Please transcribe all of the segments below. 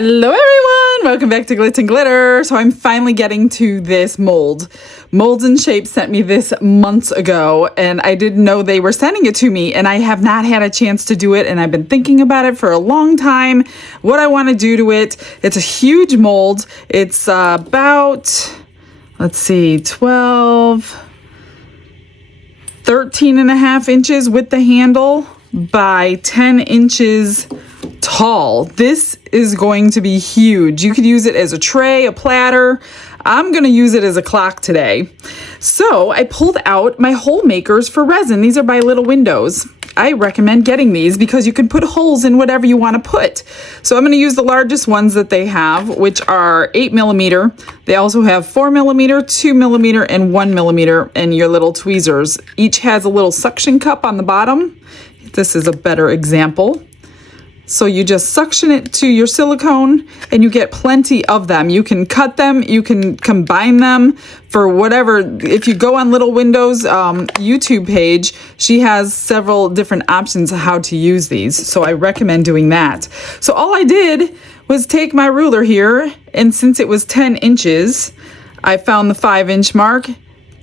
Hello everyone, welcome back to Glitz and Glitter. So I'm finally getting to this mold. Molds and Shapes sent me this months ago and I didn't know they were sending it to me, and I have not had a chance to do it, and I've been thinking about it for a long time, what I want to do to it. It's a huge mold. It's about, let's see, 13 and a half inches with the handle by 10 inches tall. This is going to be huge. You could use it as a tray, a platter. I'm going to use it as a clock today. So I pulled out my hole makers for resin. These are by Little Windows. I recommend getting these because you can put holes in whatever you want to put. So I'm going to use the largest ones that they have, which are 8mm. They also have 4mm, 2mm, and 1mm, and your little tweezers. Each has a little suction cup on the bottom. This is a better example. So you just suction it to your silicone and you get plenty of them. You can cut them, you can combine them for whatever. If you go on Little Windows YouTube page, she has several different options of how to use these. So I recommend doing that. So all I did was take my ruler here, and since it was 10 inches, I found the 5-inch mark,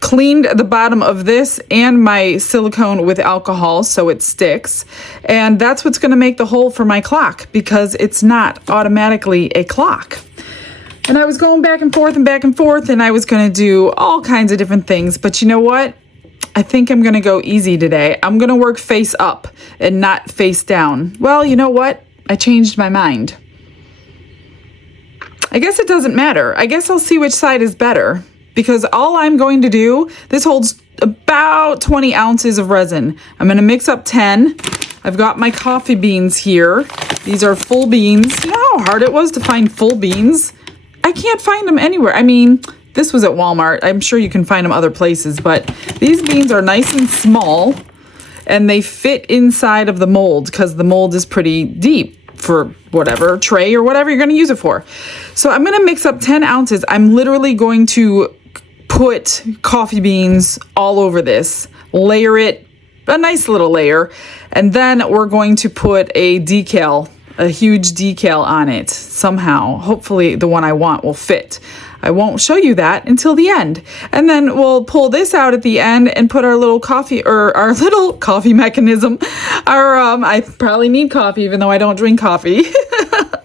cleaned the bottom of this and my silicone with alcohol so it sticks, and that's what's going to make the hole for my clock, because it's not automatically a clock. And I was going back and forth and I was going to do all kinds of different things, but you know what? I think I'm going to go easy today. I'm going to work face up and not face down. Well, you know what? I changed my mind. I guess it doesn't matter. I guess I'll see which side is better. Because all I'm going to do, this holds about 20 ounces of resin. I'm going to mix up 10. I've got my coffee beans here. These are full beans. You know how hard it was to find full beans? I can't find them anywhere. I mean, this was at Walmart. I'm sure you can find them other places, but these beans are nice and small, and they fit inside of the mold because the mold is pretty deep for whatever tray or whatever you're going to use it for. So I'm going to mix up 10 ounces. I'm literally going to put coffee beans all over this, layer it, a nice little layer, and then we're going to put a decal, a huge decal on it somehow. Hopefully the one I want will fit. I won't show you that until the end. And then we'll pull this out at the end and put our little coffee, or our little coffee mechanism. I probably need coffee even though I don't drink coffee.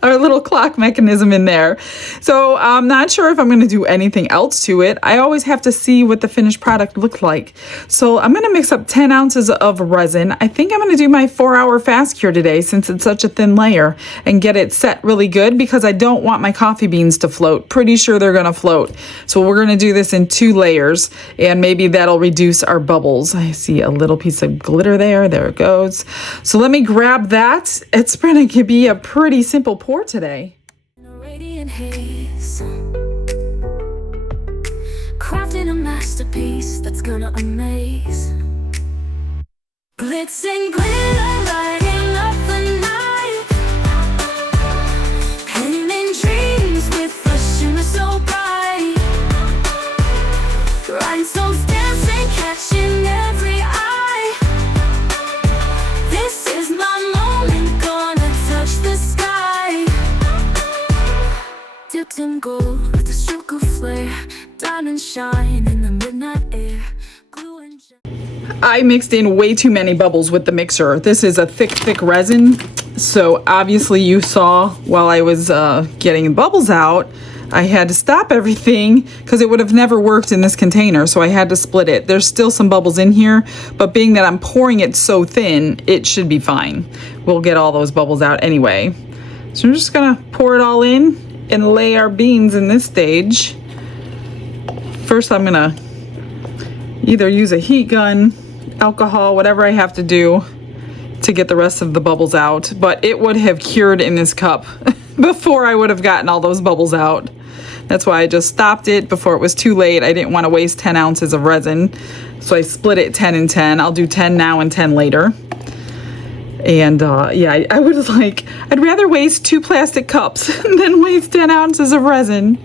Our little clock mechanism in there. So I'm not sure if I'm going to do anything else to it. I always have to see what the finished product looks like. So I'm going to mix up 10 ounces of resin. I think I'm going to do my 4-hour fast cure today since it's such a thin layer, and get it set really good because I don't want my coffee beans to float. Pretty sure they're going to float. So we're going to do this in 2 layers, and maybe that'll reduce our bubbles. I see a little piece of glitter there. There it goes. So let me grab that. It's going to be a pretty simple pour today. Radiant haze, crafting a masterpiece that's gonna amaze. Glitz and glitter, lighting up the night, painting dreams with a shimmer so bright. Rhinestones dancing, catching every eye. This is my moment, gonna touch the sky. Dipped in gold with a stroke of flare, diamond shine in the midnight air. Glue and I mixed in way too many bubbles with the mixer. This is a thick resin, so obviously you saw while I was getting bubbles out, I had to stop everything because it would have never worked in this container, so I had to split it. There's still some bubbles in here, but being that I'm pouring it so thin, it should be fine. We'll get all those bubbles out anyway. So I'm just gonna pour it all in and lay our beans in this stage. First I'm gonna either use a heat gun, alcohol, whatever I have to do to get the rest of the bubbles out, but it would have cured in this cup before I would have gotten all those bubbles out. That's why I just stopped it before it was too late. I didn't want to waste 10 ounces of resin, so I split it 10 and 10. I'll do 10 now and 10 later. And yeah, I'd rather waste 2 plastic cups than waste 10 ounces of resin.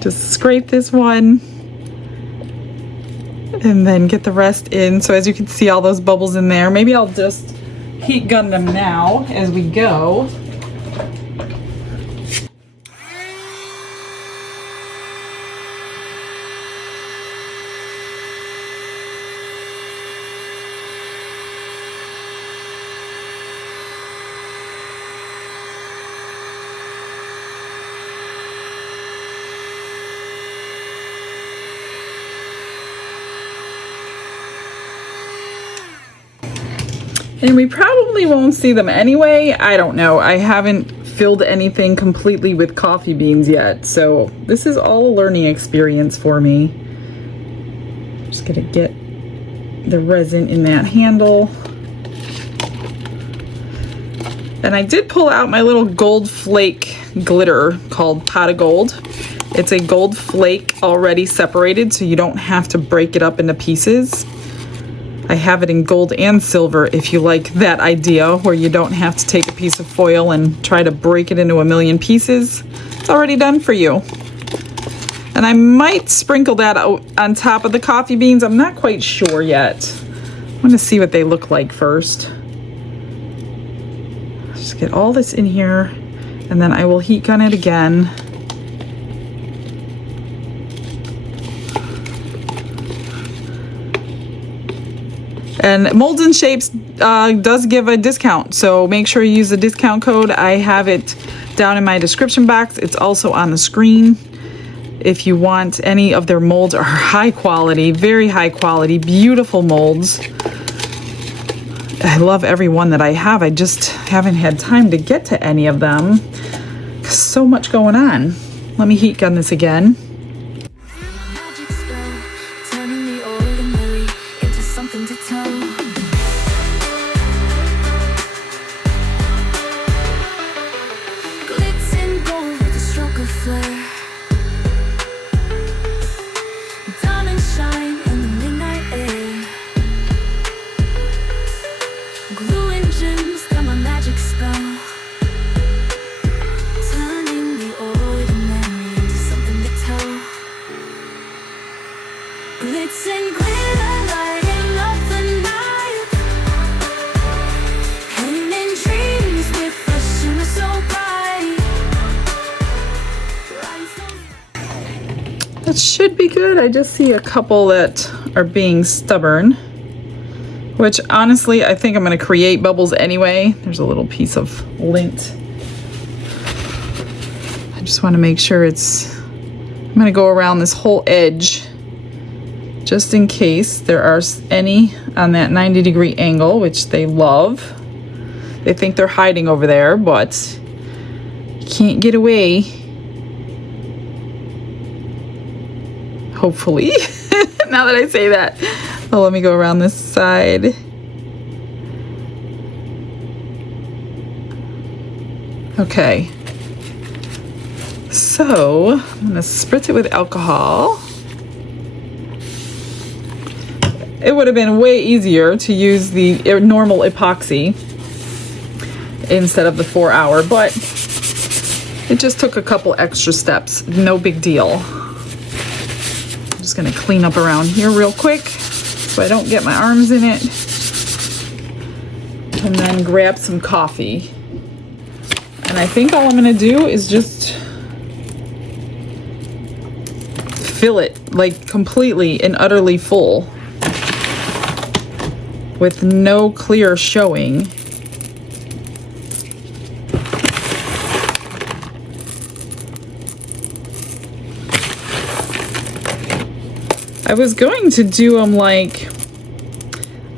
Just scrape this one and then get the rest in. So as you can see, all those bubbles in there. Maybe I'll just heat gun them now as we go. And we probably won't see them anyway. I don't know. I haven't filled anything completely with coffee beans yet. So this is all a learning experience for me. Just gonna get the resin in that handle. And I did pull out my little gold flake glitter called Pot of Gold. It's a gold flake already separated, so you don't have to break it up into pieces. I have it in gold and silver if you like that idea, where you don't have to take a piece of foil and try to break it into a million pieces. It's already done for you. And I might sprinkle that on top of the coffee beans. I'm not quite sure yet. I want to see what they look like first. Just get all this in here, and then I will heat gun it again. And Molds and Shapes does give a discount, so make sure you use the discount code. I have it down in my description box. It's also on the screen. If you want any of their molds, are high quality, very high quality, beautiful molds. I love every one that I have. I just haven't had time to get to any of them. So much going on. Let me heat gun this again. That should be good. I just see a couple that are being stubborn, which honestly, I think I'm going to create bubbles anyway. There's a little piece of lint. I just want to make sure I'm going to go around this whole edge just in case there are any on that 90-degree angle, which they love. They think they're hiding over there, but you can't get away. Hopefully. Now that I say that. Oh, let me go around this side. Okay. So, I'm gonna spritz it with alcohol. It would have been way easier to use the normal epoxy instead of the 4-hour, but it just took a couple extra steps. No big deal. I'm just gonna clean up around here real quick so I don't get my arms in it. And then grab some coffee. And I think all I'm gonna do is just fill it like completely and utterly full with no clear showing. I was going to do them like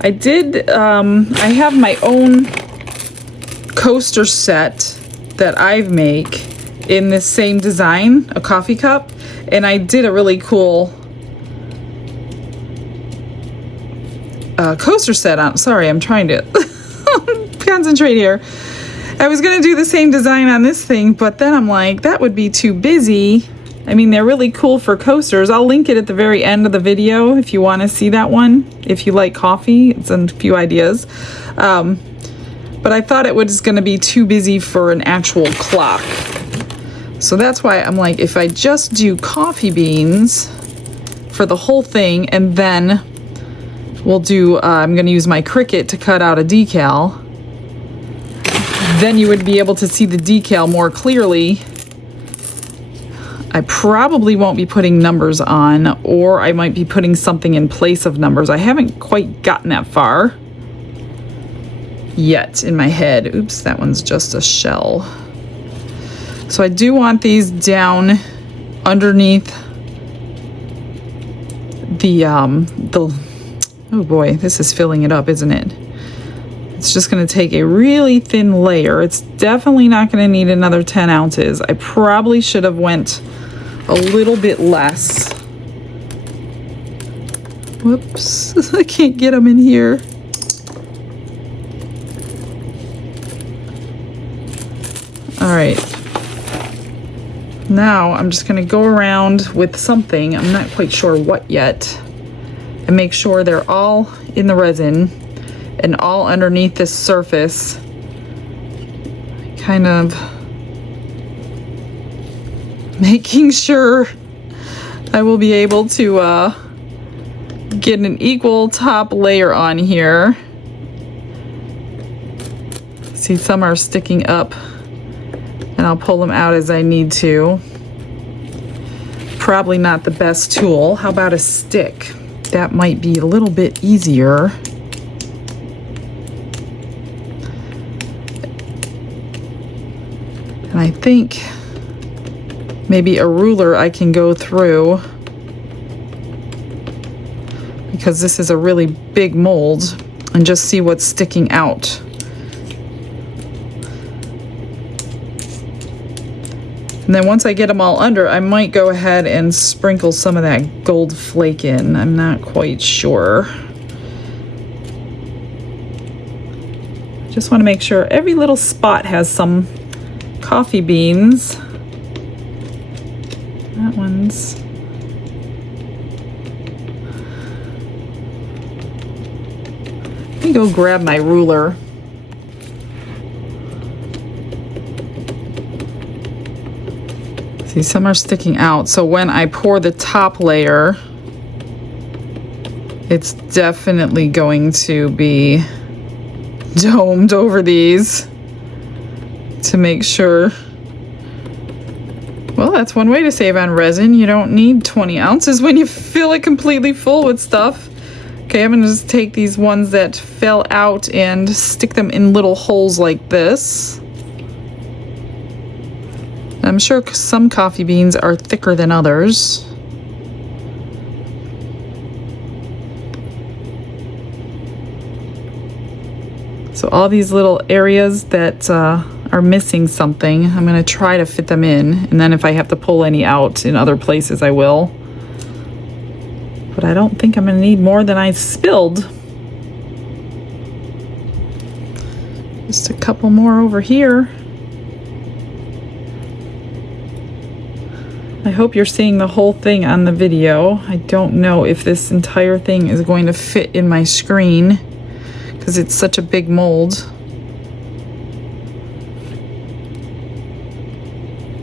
I did. I have my own coaster set that I've make in this same design, a coffee cup, and I did a really cool coaster set on. Sorry, I'm trying to concentrate here. I was gonna do the same design on this thing, but then I'm like, that would be too busy. I mean, they're really cool for coasters. I'll link it at the very end of the video if you want to see that one. If you like coffee, it's a few ideas. But I thought it was going to be too busy for an actual clock. So that's why I'm like, if I just do coffee beans for the whole thing, and then we'll do, I'm going to use my Cricut to cut out a decal. Then you would be able to see the decal more clearly. I probably won't be putting numbers on, or I might be putting something in place of numbers. I haven't quite gotten that far yet in my head. Oops, that one's just a shell. So I do want these down underneath the oh boy, this is filling it up, isn't it? It's just going to take a really thin layer. It's definitely not going to need another 10 ounces. I probably should have went a little bit less. Whoops, I can't get them in here. All right. Now I'm just going to go around with something, I'm not quite sure what yet, and make sure they're all in the resin and all underneath this surface. Kind of making sure I will be able to get an equal top layer on here. See, some are sticking up, and I'll pull them out as I need to. Probably not the best tool. How about a stick? That might be a little bit easier. And I think maybe a ruler I can go through, because this is a really big mold, and just see what's sticking out. And then once I get them all under, I might go ahead and sprinkle some of that gold flake in. I'm not quite sure. Just want to make sure every little spot has some coffee beans. That one's... Let me go grab my ruler. See, some are sticking out, so when I pour the top layer, it's definitely going to be domed over these to make sure. Well, that's one way to save on resin. You don't need 20 ounces when you fill it completely full with stuff. Okay, I'm gonna just take these ones that fell out and stick them in little holes like this. I'm sure some coffee beans are thicker than others. So all these little areas that are missing something, I'm going to try to fit them in, and then if I have to pull any out in other places, I will. But I don't think I'm going to need more than I spilled. Just a couple more over here. I hope you're seeing the whole thing on the video. I don't know if this entire thing is going to fit in my screen because it's such a big mold.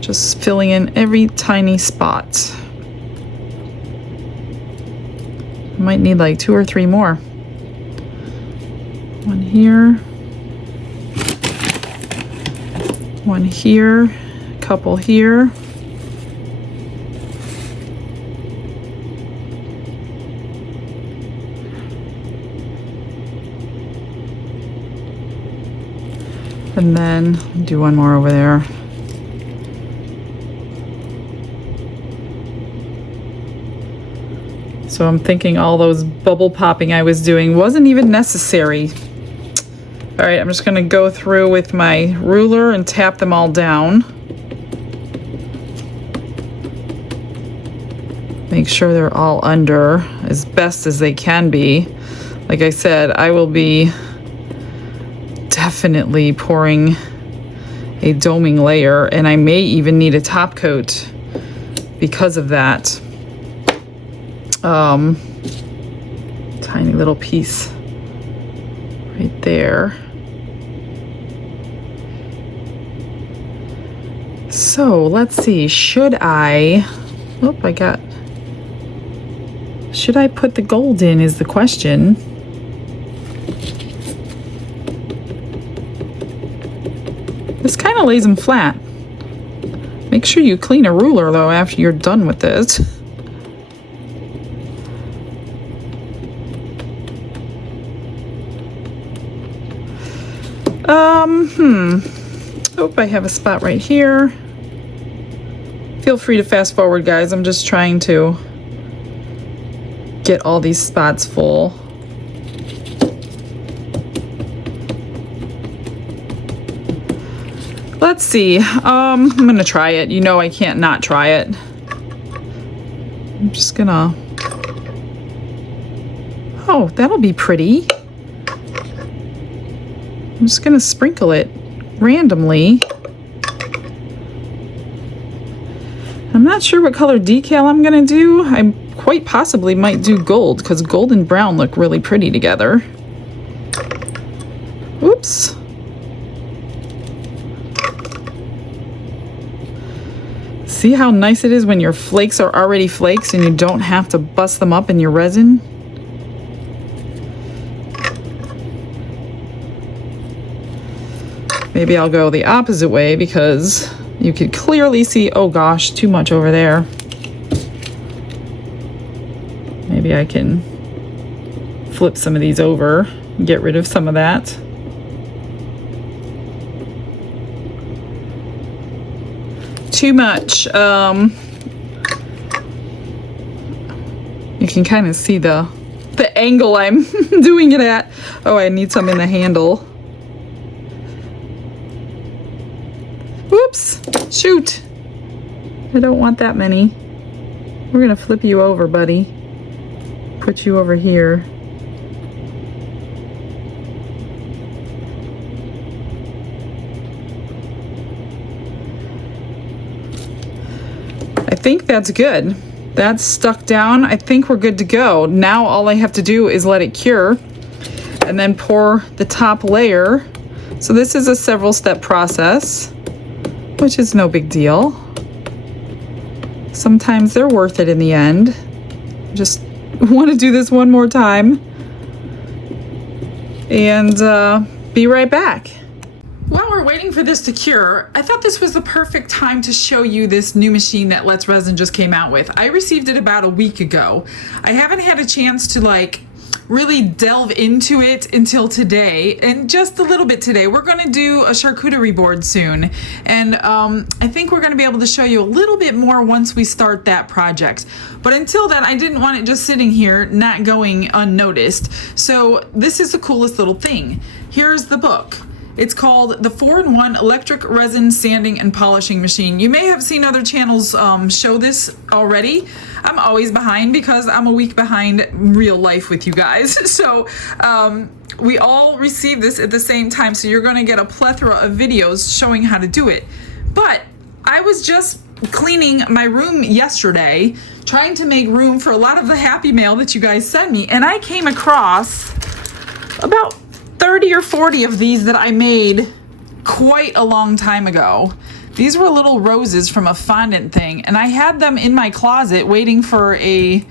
Just filling in every tiny spot. I might need like 2 or 3 more. One here. One here. A couple here. And then do one more over there. So I'm thinking all those bubble popping I was doing wasn't even necessary. All right, I'm just gonna go through with my ruler and tap them all down. Make sure they're all under as best as they can be. Like I said, I will be definitely pouring a doming layer, and I may even need a top coat because of that. Tiny little piece right there. So let's see, should I put the gold in is the question. This kind of lays them flat. Make sure you clean a ruler though after you're done with this. Oh, I have a spot right here. Feel free to fast forward, guys. I'm just trying to get all these spots full. let's see. I'm gonna try it. You know I can't not try it. I'm just gonna... Oh, that'll be pretty. I'm just gonna sprinkle it randomly. I'm not sure what color decal I'm gonna do. I quite possibly might do gold because gold and brown look really pretty together. Oops. See how nice it is when your flakes are already flakes and you don't have to bust them up in your resin? Maybe I'll go the opposite way because you could clearly see, oh gosh, too much over there. Maybe I can flip some of these over and get rid of some of that. Too much. You can kind of see the angle I'm doing it at. Oh, I need some in the handle. Whoops! Shoot! I don't want that many. We're gonna flip you over, buddy. Put you over here. I think that's good. That's stuck down. I think we're good to go. Now all I have to do is let it cure and then pour the top layer. So this is a several step process, which is no big deal. Sometimes they're worth it in the end. Just want to do this one more time and be right back. While we're waiting for this to cure, I thought this was the perfect time to show you this new machine that Let's Resin just came out with. I received it about a week ago. I haven't had a chance to really delve into it until today, and just a little bit today. We're going to do a charcuterie board soon, and I think we're going to be able to show you a little bit more once we start that project. But until then, I didn't want it just sitting here not going unnoticed. So this is the coolest little thing. Here's the book. It's called the 4-in-1 Electric Resin Sanding and Polishing Machine. You may have seen other channels show this already. I'm always behind because I'm a week behind real life with you guys. So we all receive this at the same time. So you're gonna get a plethora of videos showing how to do it. But I was just cleaning my room yesterday, trying to make room for a lot of the happy mail that you guys send me. And I came across about 30 or 40 of these that I made quite a long time ago. These were little roses from a fondant thing, and I had them in my closet waiting for a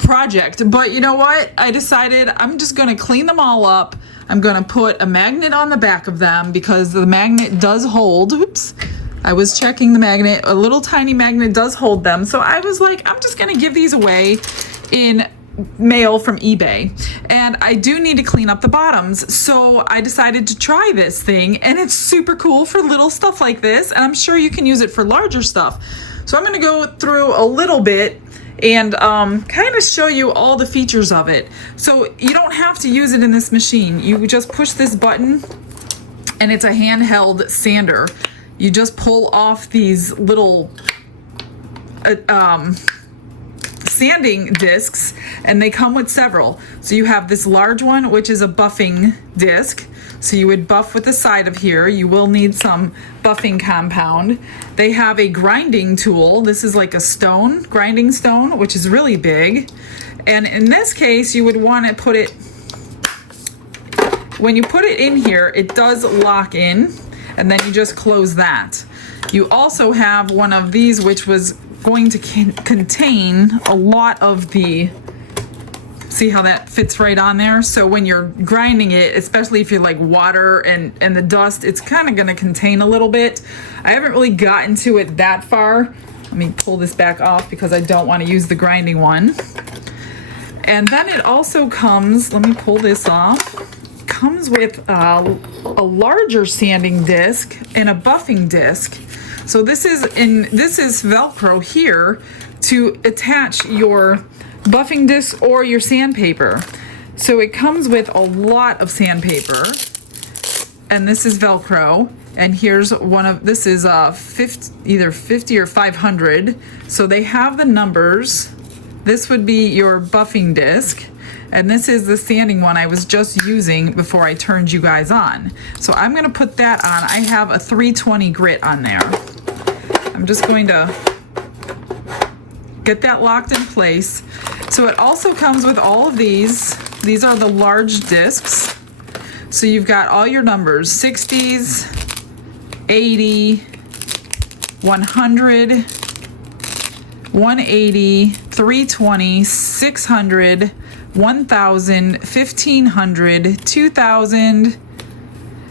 project. But you know what? I decided I'm just gonna clean them all up. I'm gonna put a magnet on the back of them because the magnet does hold. Oops. I was checking the magnet. A little tiny magnet does hold them. So I was like, I'm just gonna give these away in mail from eBay, and I do need to clean up the bottoms, so I decided to try this thing, and it's super cool for little stuff like this, and I'm sure you can use it for larger stuff. So I'm going to go through a little bit and kind of show you all the features of it. So you don't have to use it in this machine. You just push this button, and it's a handheld sander. You just pull off these little sanding discs, and they come with several. So you have this large one, which is a buffing disc. So you would buff with the side of here. You will need some buffing compound. They have a grinding tool. This is like a stone, grinding stone, which is really big. And in this case, you would want to put it, when you put it in here, it does lock in, and then you just close that. You also have one of these, which was going to contain a lot of the, see how that fits right on there? So when you're grinding it, especially if you like water and the dust, it's kind of going to contain a little bit. I haven't really gotten to it that far. Let me pull this back off because I don't want to use the grinding one. And then it also comes, let me pull this off, comes with a larger sanding disc and a buffing disc. So this is Velcro here to attach your buffing disc or your sandpaper. So it comes with a lot of sandpaper, and this is Velcro. And here's one of, this is either 50 or 500. So they have the numbers. This would be your buffing disc. And this is the sanding one I was just using before I turned you guys on. So I'm gonna put that on. I have a 320 grit on there. I'm just going to get that locked in place. So it also comes with all of these. These are the large discs. So you've got all your numbers, 60s, 80, 100, 180, 320, 600, 1000, 1500, 2000,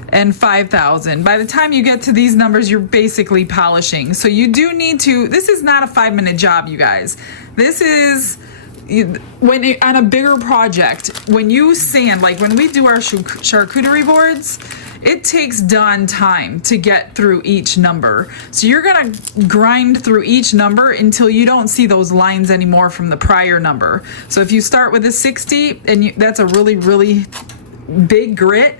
and 5000. By the time you get to these numbers, you're basically polishing. So you do need to, this is not a 5-minute job, you guys. This is, when on a bigger project, when you sand, like when we do our charcuterie boards, it takes Dawn time to get through each number. So you're gonna grind through each number until you don't see those lines anymore from the prior number. So if you start with a 60 and that's a really, really big grit,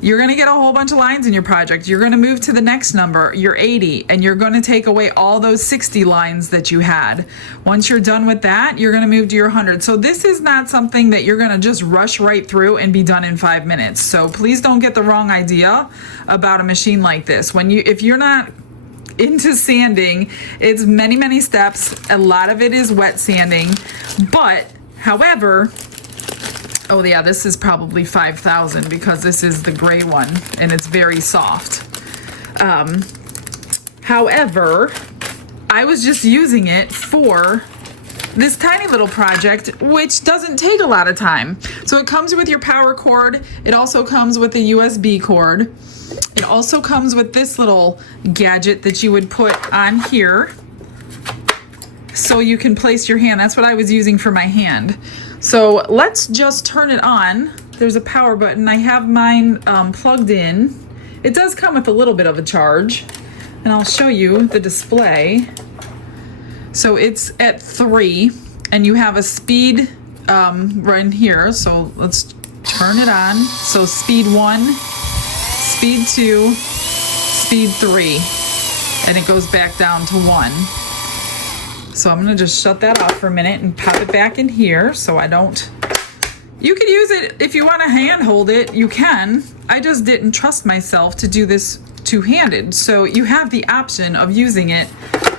you're gonna get a whole bunch of lines in your project. You're gonna move to the next number, your 80, and you're gonna take away all those 60 lines that you had. Once you're done with that, you're gonna move to your 100. So this is not something that you're gonna just rush right through and be done in 5 minutes. So please don't get the wrong idea about a machine like this. If you're not into sanding, it's many, many steps. A lot of it is wet sanding, but however, oh yeah, this is probably 5000 because this is the gray one and it's very soft. However, I was just using it for this tiny little project, which doesn't take a lot of time. So it comes with your power cord. It also comes with a USB cord. It also comes with this little gadget that you would put on here so you can place your hand. That's what I was using for my hand. So let's just turn it on. There's a power button. I have mine plugged in. It does come with a little bit of a charge, and I'll show you the display. So it's at 3, and you have a speed right here. So let's turn it on. So speed 1, speed 2, speed 3, and it goes back down to 1. So I'm gonna just shut that off for a minute and pop it back in here so I don't, you could use it if you wanna hand hold it, you can. I just didn't trust myself to do this two-handed. So you have the option of using it,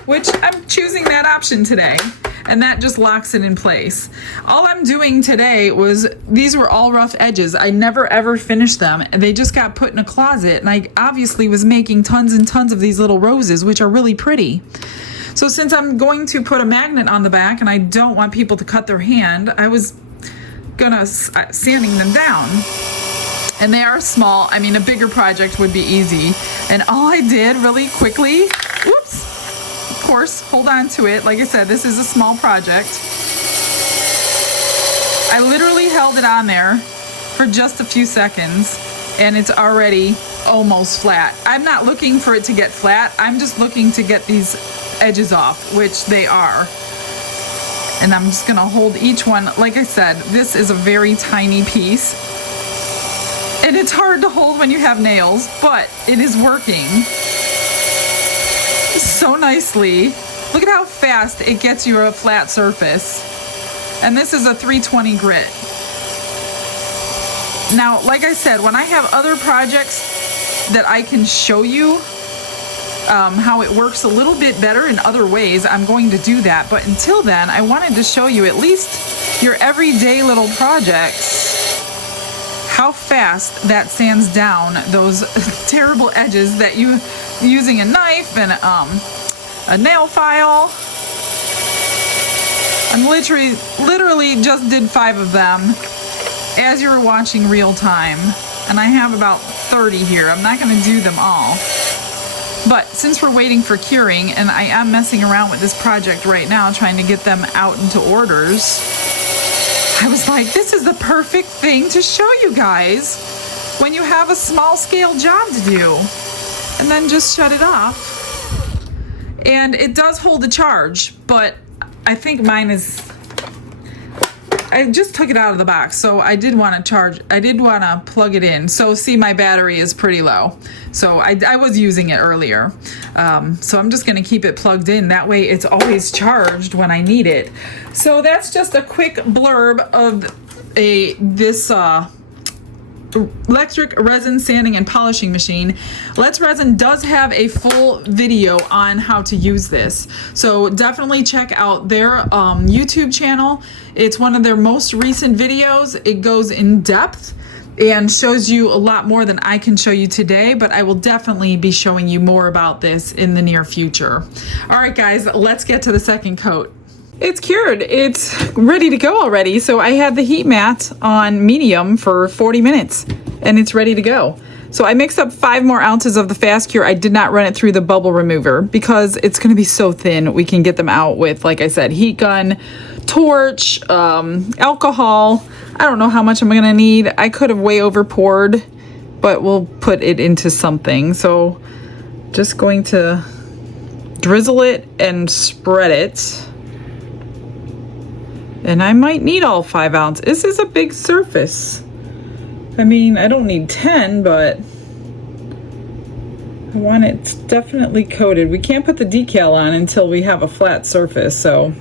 which I'm choosing that option today. And that just locks it in place. All I'm doing today was, these were all rough edges. I never ever finished them, and they just got put in a closet, and I obviously was making tons and tons of these little roses, which are really pretty. So since I'm going to put a magnet on the back and I don't want people to cut their hand, I was gonna sanding them down. And they are small. I mean, a bigger project would be easy. And all I did really quickly, whoops, of course, hold on to it. Like I said, this is a small project. I literally held it on there for just a few seconds and it's already almost flat. I'm not looking for it to get flat. I'm just looking to get these edges off, which they are. And I'm just gonna hold each one. Like I said, this is a very tiny piece. And it's hard to hold when you have nails, but it is working so nicely. Look at how fast it gets you a flat surface. And this is a 320 grit. Now, like I said, when I have other projects that I can show you how it works a little bit better in other ways, I'm going to do that. But until then, I wanted to show you at least your everyday little projects, how fast that sands down those terrible edges that you, using a knife and a nail file. I literally just did 5 of them as you were watching real time. And I have about 30 here. I'm not gonna do them all. But since we're waiting for curing, and I am messing around with this project right now, trying to get them out into orders, I was like, this is the perfect thing to show you guys when you have a small scale job to do. And then just shut it off. And it does hold a charge, but I think mine is I just took it out of the box, so I did want to plug it in. So see, my battery is pretty low, so I was using it earlier. So I'm just going to keep it plugged in. That way it's always charged when I need it. So that's just a quick blurb of this electric resin sanding and polishing machine. Let's Resin does have a full video on how to use this, so definitely check out their YouTube channel. It's one of their most recent videos. It goes in depth and shows you a lot more than I can show you today, but I will definitely be showing you more about this in the near future. All right guys, let's get to the second coat. It's cured. It's ready to go already. So I had the heat mat on medium for 40 minutes and it's ready to go. So I mixed up 5 more ounces of the fast cure. I did not run it through the bubble remover because it's going to be so thin. We can get them out with, like I said, heat gun, torch, alcohol. I don't know how much I'm going to need. I could have way over poured, but we'll put it into something. So just going to drizzle it and spread it. And I might need all 5 ounces. This is a big surface. I mean, I don't need 10, but I want it definitely coated. We can't put the decal on until we have a flat surface, so.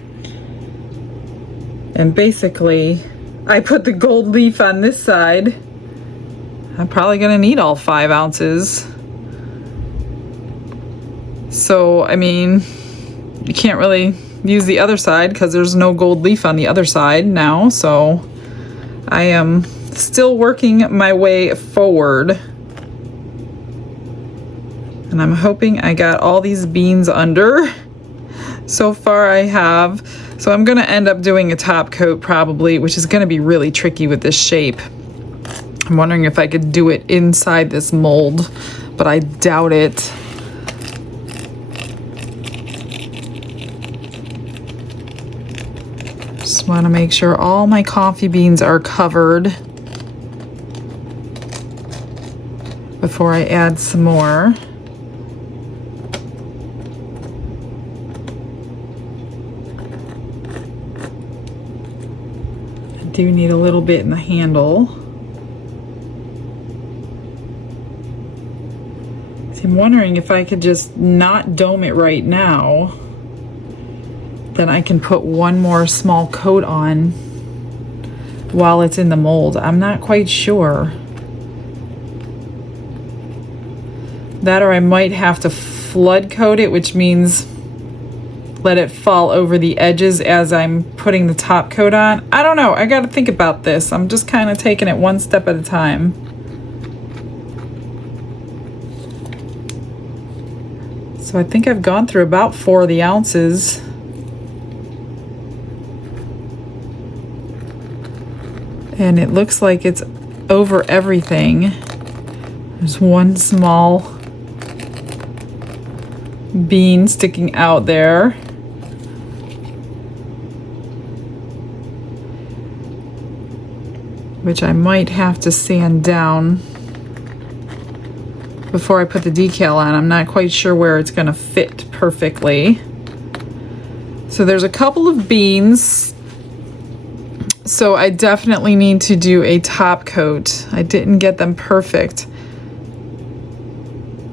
And basically, I put the gold leaf on this side. I'm probably gonna need all 5 ounces. So, I mean, you can't really use the other side because there's no gold leaf on the other side now, so I am still working my way forward, and I'm hoping I got all these beans under. So far I have, so I'm gonna end up doing a top coat probably, which is gonna be really tricky with this shape. I'm wondering if I could do it inside this mold, but I doubt it. Just want to make sure all my coffee beans are covered before I add some more. I do need a little bit in the handle. So I'm wondering if I could just not dome it right now. Then I can put one more small coat on while it's in the mold. I'm not quite sure. That, or I might have to flood coat it, which means let it fall over the edges as I'm putting the top coat on. I don't know. I got to think about this. I'm just kind of taking it one step at a time. So I think I've gone through about 4 of the ounces. And it looks like it's over everything. There's one small bean sticking out there. Which I might have to sand down before I put the decal on. I'm not quite sure where it's gonna fit perfectly. So there's a couple of beans. So I definitely need to do a top coat. I didn't get them perfect.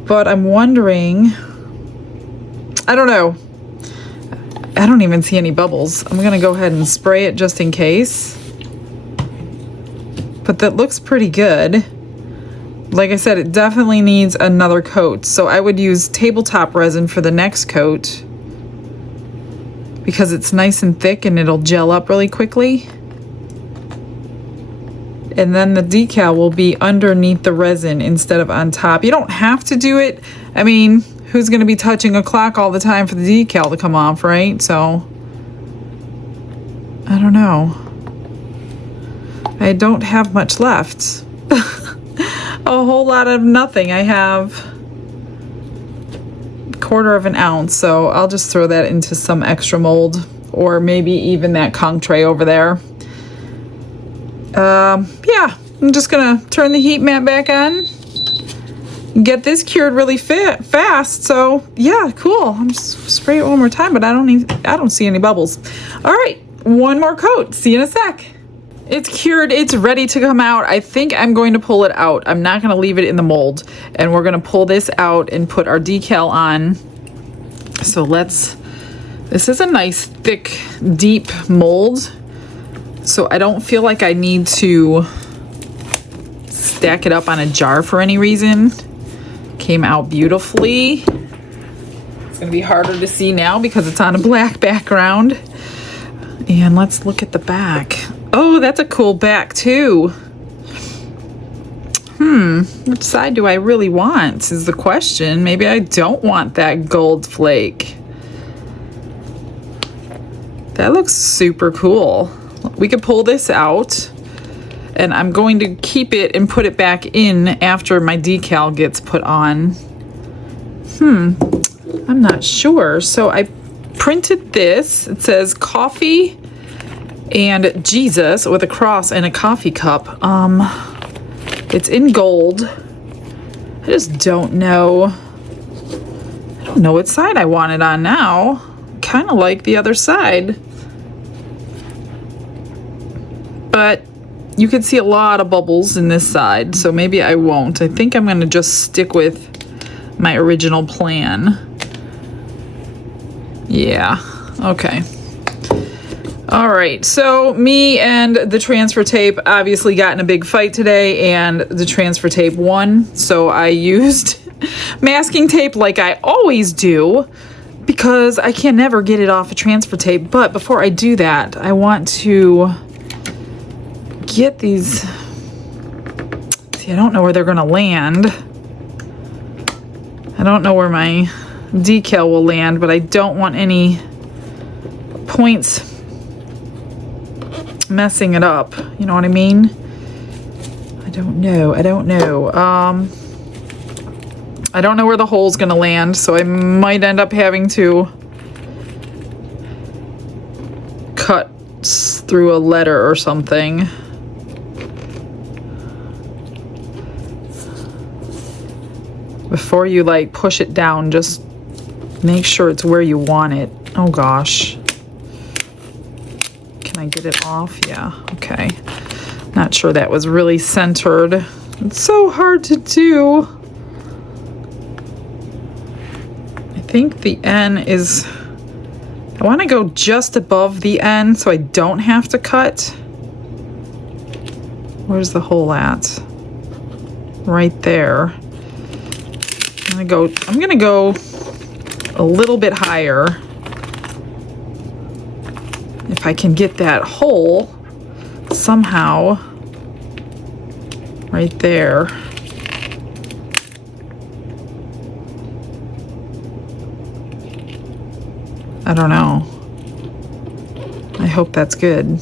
But I'm wondering, I don't know. I don't even see any bubbles. I'm gonna go ahead and spray it just in case. But that looks pretty good. Like I said, it definitely needs another coat. So I would use tabletop resin for the next coat because it's nice and thick and it'll gel up really quickly. And then the decal will be underneath the resin instead of on top. You don't have to do it. I mean, who's going to be touching a clock all the time for the decal to come off, right? So, I don't know. I don't have much left. A whole lot of nothing. I have 1/4 of an ounce, so I'll just throw that into some extra mold, or maybe even that conch tray over there. Yeah, I'm just gonna turn the heat mat back on, get this cured really fast. So yeah, cool. I'm just spray it one more time, but I don't see any bubbles. All right, one more coat. See you in a sec. It's cured, it's ready to come out. I think I'm going to pull it out. I'm not gonna leave it in the mold. And we're gonna pull this out and put our decal on. So this is a nice, thick, deep mold. So I don't feel like I need to stack it up on a jar for any reason. Came out beautifully. It's gonna be harder to see now because it's on a black background. And let's look at the back. Oh, that's a cool back too. Which side do I really want is the question. Maybe I don't want that gold flake. That looks super cool. We could pull this out, and I'm going to keep it and put it back in after my decal gets put on. I'm not sure. So I printed this. It says coffee and Jesus with a cross and a coffee cup. It's in gold. I just don't know. I don't know what side I want it on now. Kind of like the other side. But you can see a lot of bubbles in this side, so maybe I won't. I think I'm going to just stick with my original plan. Yeah, okay. All right, so me and the transfer tape obviously got in a big fight today, and the transfer tape won. So I used masking tape like I always do because I can never get it off of transfer tape. But before I do that, I want to get these. See, I don't know where they're gonna land. I don't know where my decal will land, but I don't want any points messing it up. You know what I mean? I don't know. I don't know where the hole's gonna land, so I might end up having to cut through a letter or something. Before you like push it down, just make sure it's where you want it. Oh gosh. Can I get it off? Yeah, okay. Not sure that was really centered. It's so hard to do. I think the N is, I want to go just above the N so I don't have to cut. Where's the hole at? Right there. I'm gonna go a little bit higher if I can get that hole somehow right there. I don't know. I hope that's good.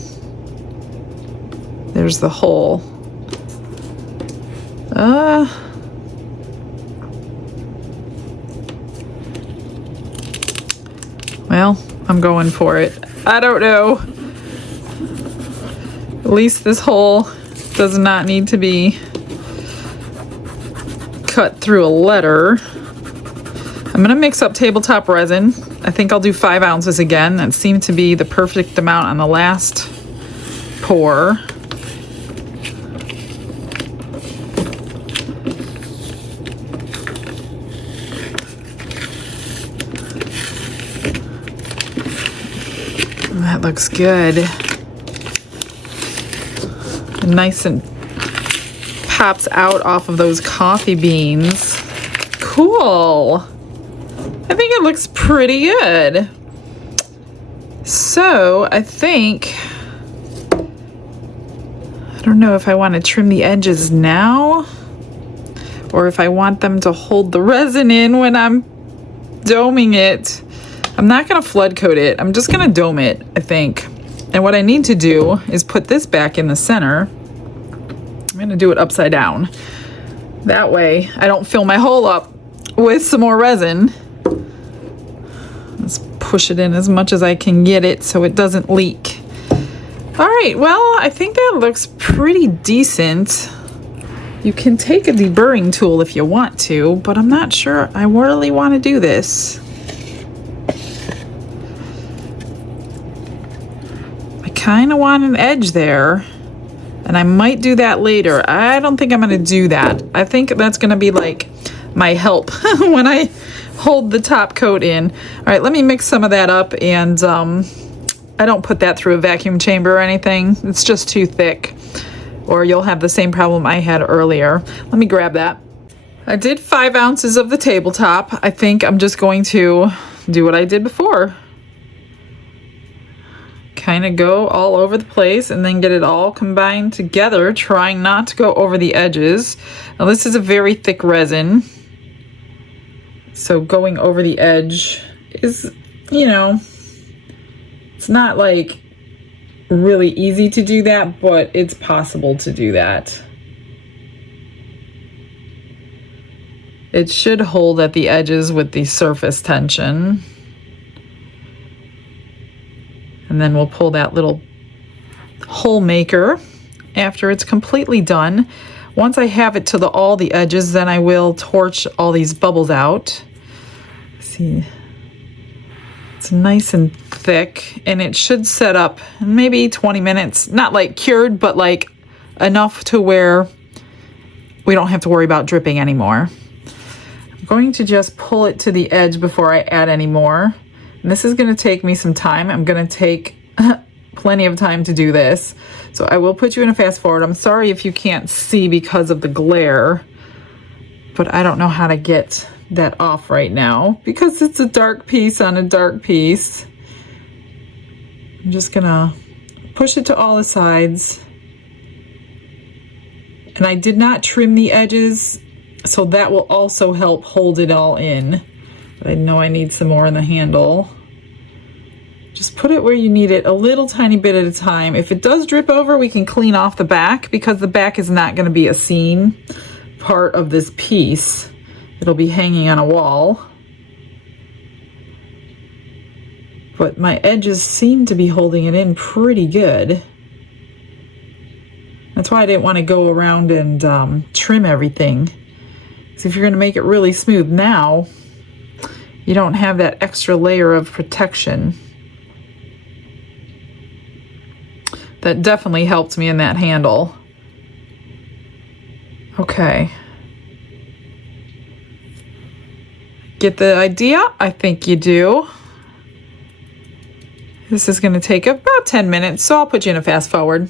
There's the hole. Well, I'm going for it. I don't know. At least this hole does not need to be cut through a letter. I'm gonna mix up tabletop resin. I think I'll do 5 ounces again. That seemed to be the perfect amount on the last pour. That looks good. Nice and pops out off of those coffee beans. Cool. I think it looks pretty good. So I think, I don't know if I want to trim the edges now or if I want them to hold the resin in when I'm doming it. I'm not going to flood coat it. I'm just going to dome it, I think. And what I need to do is put this back in the center. I'm going to do it upside down. That way I don't fill my hole up with some more resin. Let's push it in as much as I can get it so it doesn't leak. All right, well, I think that looks pretty decent. You can take a deburring tool if you want to, but I'm not sure I really want to do this. I kind of want an edge there. And I might do that later. I don't think I'm gonna do that. I think that's gonna be like my help when I hold the top coat in. All right, let me mix some of that up, and I don't put that through a vacuum chamber or anything. It's just too thick, or you'll have the same problem I had earlier. Let me grab that. I did 5 ounces of the tabletop. I think I'm just going to do what I did before. Kind of go all over the place and then get it all combined together, trying not to go over the edges. Now this is a very thick resin, so going over the edge is, you know, it's not like really easy to do that, but it's possible to do that. It should hold at the edges with the surface tension. And then we'll pull that little hole maker after it's completely done. Once I have it to all the edges, then I will torch all these bubbles out. See, it's nice and thick, and it should set up in maybe 20 minutes. Not like cured, but like enough to where we don't have to worry about dripping anymore. I'm going to just pull it to the edge before I add any more. And this is going to take me some time. I'm going to take plenty of time to do this. So I will put you in a fast forward. I'm sorry if you can't see because of the glare, but I don't know how to get that off right now because it's a dark piece on a dark piece. I'm just going to push it to all the sides. And I did not trim the edges, so that will also help hold it all in. But I know I need some more in the handle. Just put it where you need it, a little tiny bit at a time. If it does drip over, we can clean off the back because the back is not going to be a seen part of this piece. It'll be hanging on a wall. But my edges seem to be holding it in pretty good. That's why I didn't want to go around and trim everything. So if you're going to make it really smooth now, you don't have that extra layer of protection. That definitely helped me in that handle. Okay. Get the idea? I think you do. This is going to take about 10 minutes, so I'll put you in a fast forward.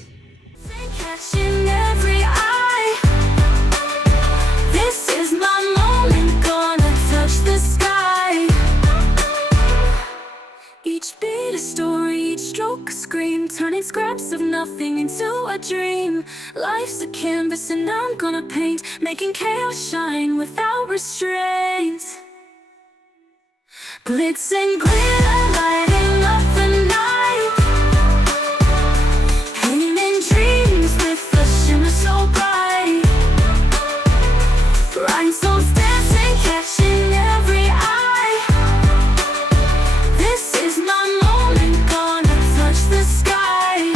Turning scraps of nothing into a dream. Life's a canvas and I'm gonna paint, making chaos shine without restraint. Glitz and glitter lighting up the night, painting dreams with a shimmer so bright. Rhinestones dancing, catching every eye. This is my moment, gonna touch the sky.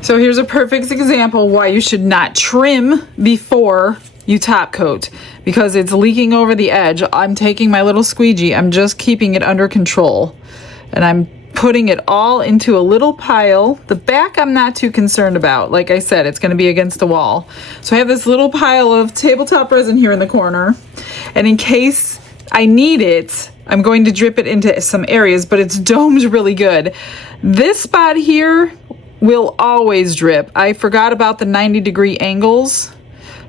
So here's a perfect example why you should not trim before you top coat, because it's leaking over the edge. I'm taking my little squeegee, I'm just keeping it under control, and I'm putting it all into a little pile. The back I'm not too concerned about. Like I said, it's going to be against the wall. So I have this little pile of tabletop resin here in the corner, and in case I need it, I'm going to drip it into some areas, but it's domed really good. This spot here will always drip. I forgot about the 90-degree angles.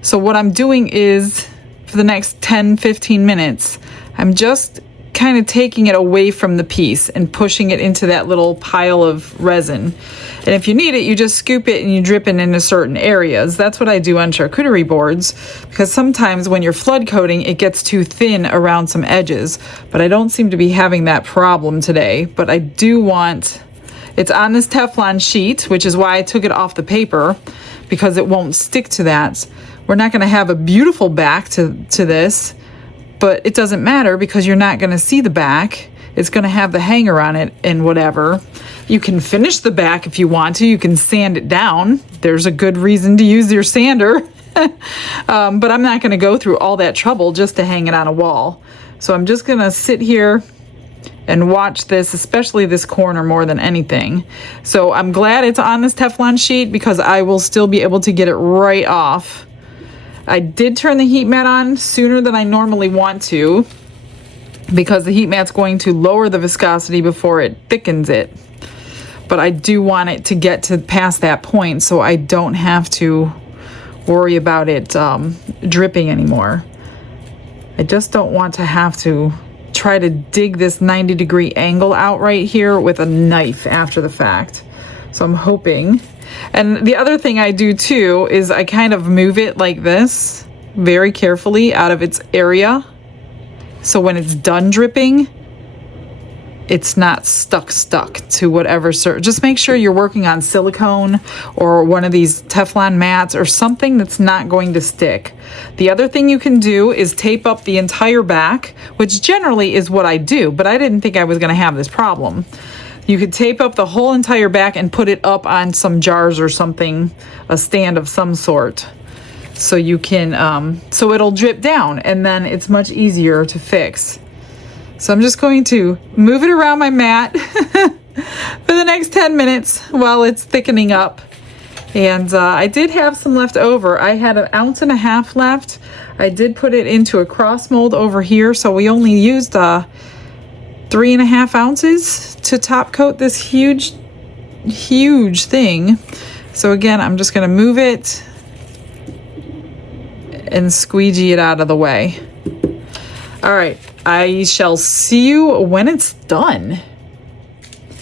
So what I'm doing is, for the next 10-15 minutes, I'm just kind of taking it away from the piece and pushing it into that little pile of resin. And if you need it, you just scoop it and you drip it into certain areas. That's what I do on charcuterie boards, because sometimes when you're flood coating, it gets too thin around some edges. But I don't seem to be having that problem today. But I do want... It's on this Teflon sheet, which is why I took it off the paper, because it won't stick to that. We're not going to have a beautiful back to this, but it doesn't matter because you're not going to see the back. It's going to have the hanger on it and whatever. You can finish the back if you want to. You can sand it down. There's a good reason to use your sander. But I'm not going to go through all that trouble just to hang it on a wall. So I'm just going to sit here and watch this, especially this corner more than anything. So I'm glad it's on this Teflon sheet because I will still be able to get it right off. I did turn the heat mat on sooner than I normally want to because the heat mat's going to lower the viscosity before it thickens it. But I do want it to get to past that point so I don't have to worry about it dripping anymore. I just don't want to have to try to dig this 90-degree angle out right here with a knife after the fact. So I'm hoping. And the other thing I do too is I kind of move it like this very carefully out of its area. So when it's done dripping, it's not stuck to whatever. Just make sure you're working on silicone or one of these Teflon mats or something that's not going to stick. The other thing you can do is tape up the entire back, which generally is what I do, but I didn't think I was going to have this problem. You could tape up the whole entire back and put it up on some jars or something, a stand of some sort. So you can, so it'll drip down and then it's much easier to fix. So I'm just going to move it around my mat for the next 10 minutes while it's thickening up. And I did have some left over. I had 1.5 ounces left. I did put it into a cross mold over here, so we only used 3.5 ounces to top coat this huge thing. So again, I'm just going to move it and squeegee it out of the way. All right, I shall see you when it's done.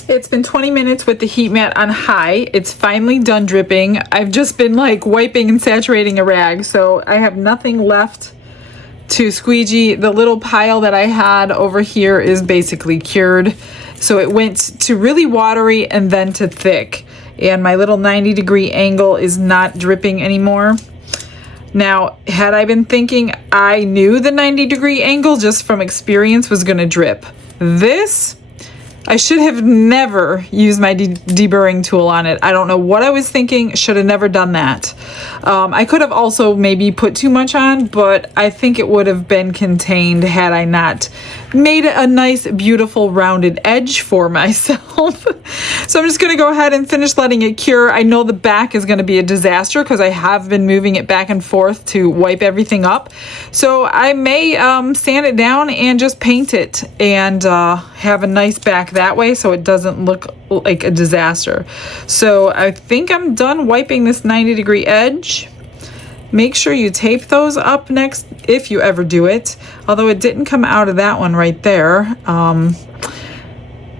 It's been 20 minutes with the heat mat on high. It's finally done dripping. I've just been like wiping and saturating a rag, so I have nothing left to squeegee. The little pile that I had over here is basically cured. So it went to really watery and then to thick. And my little 90-degree angle is not dripping anymore. Now, had I been thinking, I knew the 90-degree angle just from experience was going to drip. This, I should have never used my deburring tool on it. I don't know what I was thinking. Should have never done that. I could have also maybe put too much on, but I think it would have been contained had I not made a nice, beautiful, rounded edge for myself. So I'm just going to go ahead and finish letting it cure. I know the back is going to be a disaster because I have been moving it back and forth to wipe everything up. So I may sand it down and just paint it and have a nice back that way so it doesn't look like a disaster. So I think I'm done wiping this 90-degree edge. Make sure you tape those up next if you ever do it, although it didn't come out of that one right there.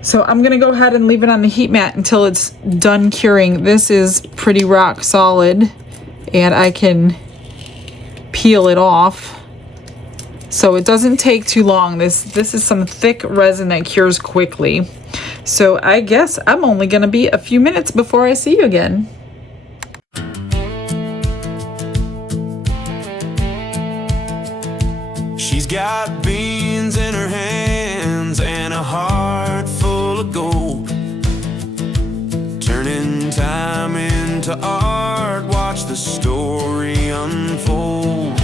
So I'm gonna go ahead and leave it on the heat mat until it's done curing. This is pretty rock solid and I can peel it off. So it doesn't take too long. This is some thick resin that cures quickly. So I guess I'm only gonna be a few minutes before I see you again. She's got beans in her hands and a heart full of gold. Turning time into art, watch the story unfold.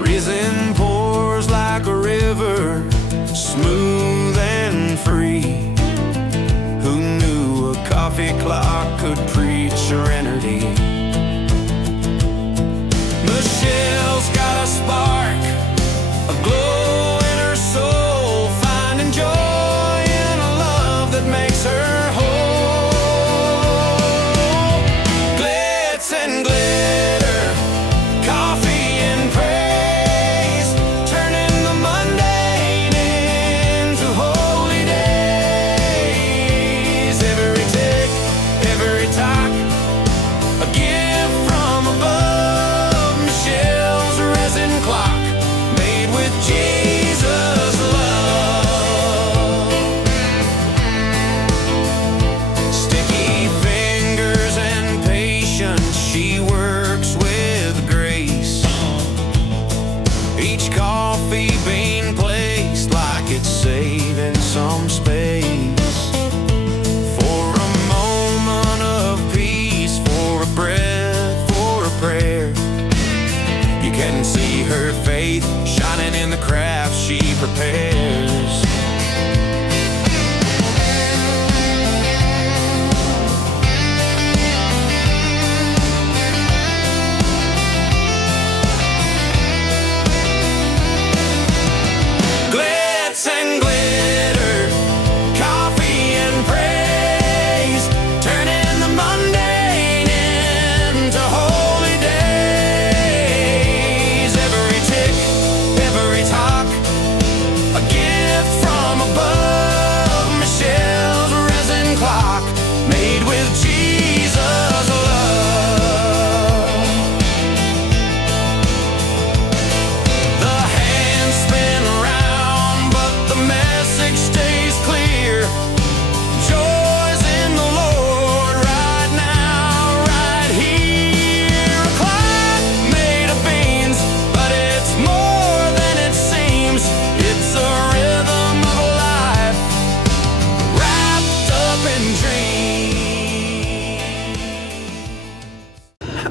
Resin pours like a river, smooth and free. Who knew a coffee clock could preach serenity? Michelle's got a spark, a glow in her soul, finding joy in a love that makes her whole. Glitz and glitter, coffee and praise, turning the mundane into holy days. Every tick, every talk, a gift from above. Michelle's resin clock, made with Jesus' love. Sticky fingers and patience, she works with grace. Each coffee bean placed like it's saving some space. For a moment of peace, for a breath, for a prayer. You can see her faith shining in the craft she prepares.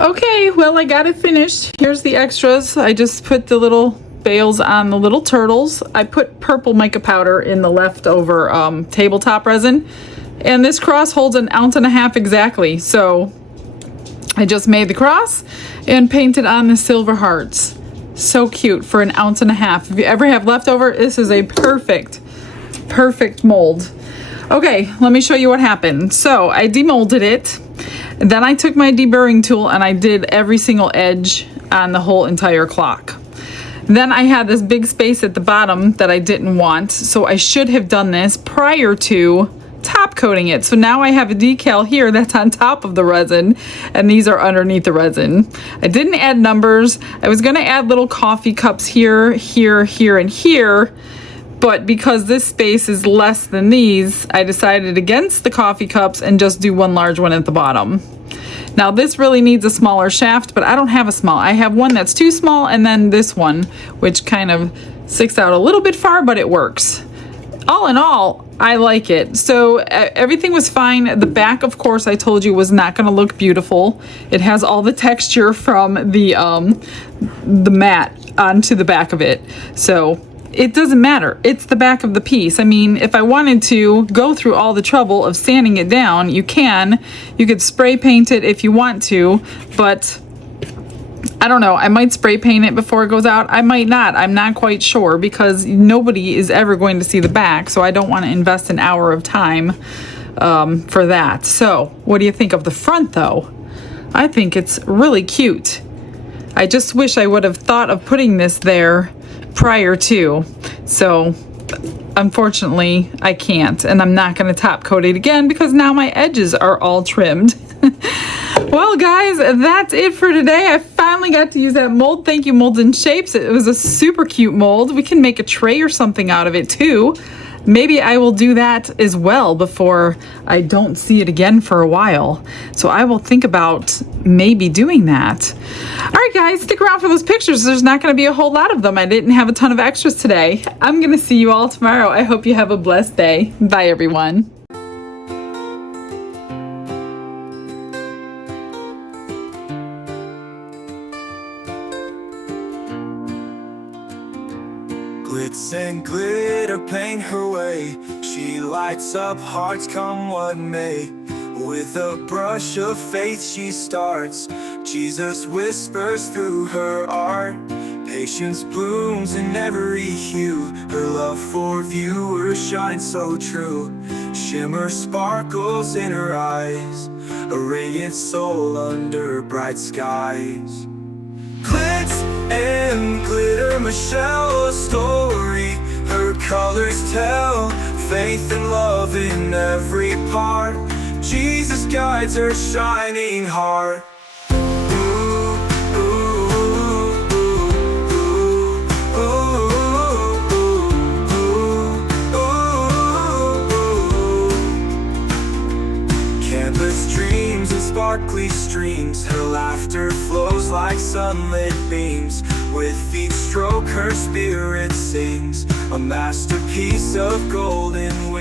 Okay, well, I got it finished. Here's the extras. I just put the little bales on the little turtles. I put purple mica powder in the leftover tabletop resin. And this cross holds 1.5 ounces exactly. So I just made the cross and painted on the silver hearts. So cute for 1.5 ounces. If you ever have leftover, this is a perfect mold. Okay, let me show you what happened. So I demolded it. Then I took my deburring tool and I did every single edge on the whole entire clock. Then I had this big space at the bottom that I didn't want, so I should have done this prior to top coating it. So now I have a decal here that's on top of the resin, and these are underneath the resin. I didn't add numbers. I was gonna add little coffee cups here, here, here, and here, but because this space is less than these, I decided against the coffee cups and just do one large one at the bottom. Now this really needs a smaller shaft, but I don't have a small. I have one that's too small, and then this one, which kind of sticks out a little bit far, but it works. All in all, I like it. So everything was fine. The back, of course, I told you was not gonna look beautiful. It has all the texture from the mat onto the back of it. So it doesn't matter. It's the back of the piece. I mean, if I wanted to go through all the trouble of sanding it down, you can. You could spray paint it if you want to, but I don't know. I might spray paint it before it goes out. I might not. I'm not quite sure because nobody is ever going to see the back, so I don't want to invest an hour of time for that. So, what do you think of the front, though? I think it's really cute. I just wish I would have thought of putting this there prior to, so unfortunately I can't, and I'm not going to top coat it again because now my edges are all trimmed. Well guys, that's it for today. I finally got to use that mold. Thank you, Molds and Shapes. It was a super cute mold. We can make a tray or something out of it too. Maybe I will do that as well before I don't see it again for a while. So I will think about maybe doing that. All right, guys, stick around for those pictures. There's not going to be a whole lot of them. I didn't have a ton of extras today. I'm going to see you all tomorrow. I hope you have a blessed day. Bye, everyone. Glitz and glitter paint her way. She lights up hearts come what may. With a brush of faith she starts. Jesus whispers through her art. Patience blooms in every hue. Her love for viewers shines so true. Shimmer sparkles in her eyes. A radiant soul under bright skies. Glitz and glitter, Michelle, a story. Her colors tell faith and love in every part. Jesus guides her shining heart. Canvas dreams and sparkly streams. Her laughter flows like sunlit beams. With each stroke her spirit sings. A masterpiece of golden